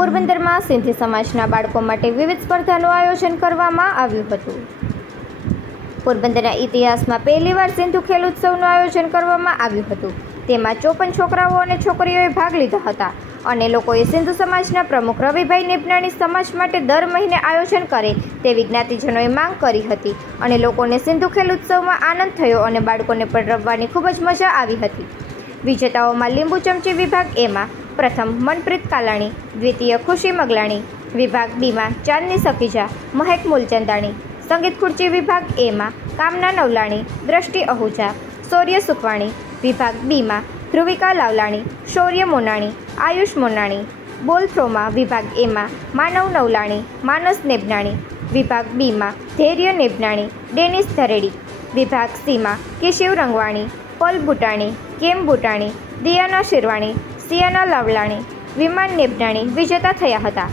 પોરબંદરમાં સિંધી સમાજના બાળકો માટે વિવિધ સ્પર્ધાનું આયોજન કરવામાં આવ્યું હતું. પોરબંદરના ઇતિહાસમાં પહેલીવાર સિંધુ ખેલ ઉત્સવનું આયોજન કરવામાં આવ્યું હતું. તેમાં ચોપન છોકરાઓ અને છોકરીઓએ ભાગ લીધા હતા અને લોકોએ સિંધુ સમાજના પ્રમુખ રવિભાઈ નિપનાણી સમાજ માટે દર મહિને આયોજન કરે તેવી જ્ઞાતિજનોએ માંગ કરી હતી અને લોકોને સિંધુ ખેલ ઉત્સવમાં આનંદ થયો અને બાળકોને પણ રમવાની ખૂબ જ મજા આવી હતી. વિજેતાઓમાં લીંબુ ચમચી વિભાગ, એમાં પ્રથમ મનપ્રીત કાલાણી, દ્વિતીય ખુશી મગલાણી, વિભાગ બીમાં ચાંદની સકીજા મહેક મૂલચંદાણી, સંગીત ખુરચી વિભાગ એમાં કામના નવલાણી, દ્રષ્ટિ અહુજા, શૌર્ય સુખવાણી, વિભાગ બીમાં ધ્રુવિકા લાવલાણી, શૌર્ય મોનાણી, આયુષ મોનાણી, બોલ થ્રોમાં વિભાગ એમાં માનવ નવલાણી, માનસ નેબનાણી, વિભાગ બીમાં ધૈર્ય નેબનાણી, ડેનિસ ધરેડી, વિભાગ સીમાં કેશિવ રંગવાણી, પલ બુટાણી કેમ બુટાણી દિયાના શિરવાણી સિયાના લાવલાણી, વિમાન નેબનાણી વિજેતા થયા હતા.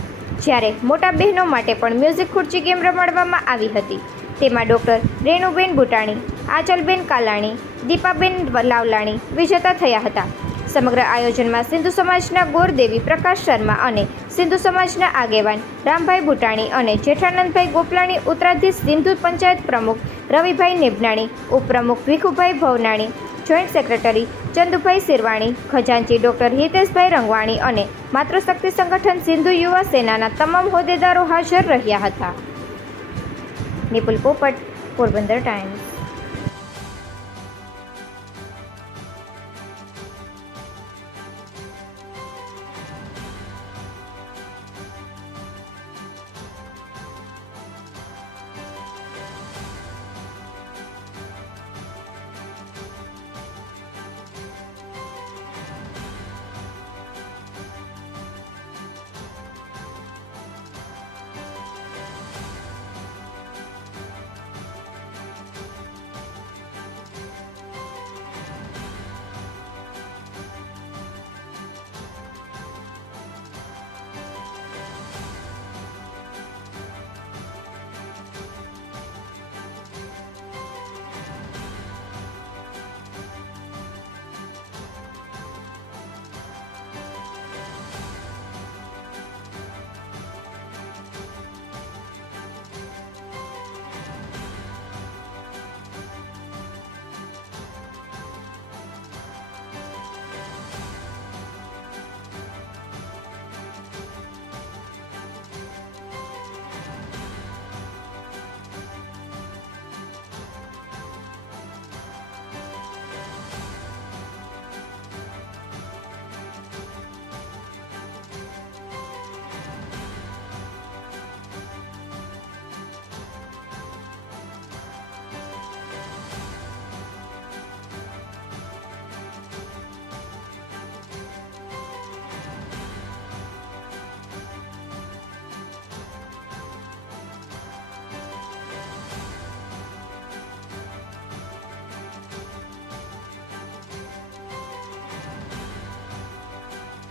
જ્યારે મોટા બહેનો માટે પણ મ્યુઝિક ખુરચી ગેમ રમાડવામાં આવી હતી. તેમાં ડૉક્ટર રેણુબેન બુટાણી આચલબેન કાલાણી, દીપાબેન લાવલાણી વિજેતા થયા હતા. સમગ્ર આયોજનમાં સિંધુ સમાજના ગોરદેવી પ્રકાશ શર્મા અને સિંધુ સમાજના આગેવાન રામભાઈ બુટાણી અને જેઠાનંદભાઈ ગોપલાણી, ઉત્તરાધીશ સિંધુ પંચાયત પ્રમુખ રવિભાઈ નેબનાણી ઉપપ્રમુખ ભીખુભાઈ ભવનાણી જોઈન્ટ સેક્રેટરી ચંદુભાઈ શેરવાણી, ખજાનચી ડૉક્ટર હિતેશભાઈ રંગવાણી અને માતૃશક્તિ સંગઠન સિંધુ યુવા સેનાના તમામ હોદ્દેદારો હાજર રહ્યા હતા. નિપુલ પોપટ, પોરબંદર ટાઈમ્સ.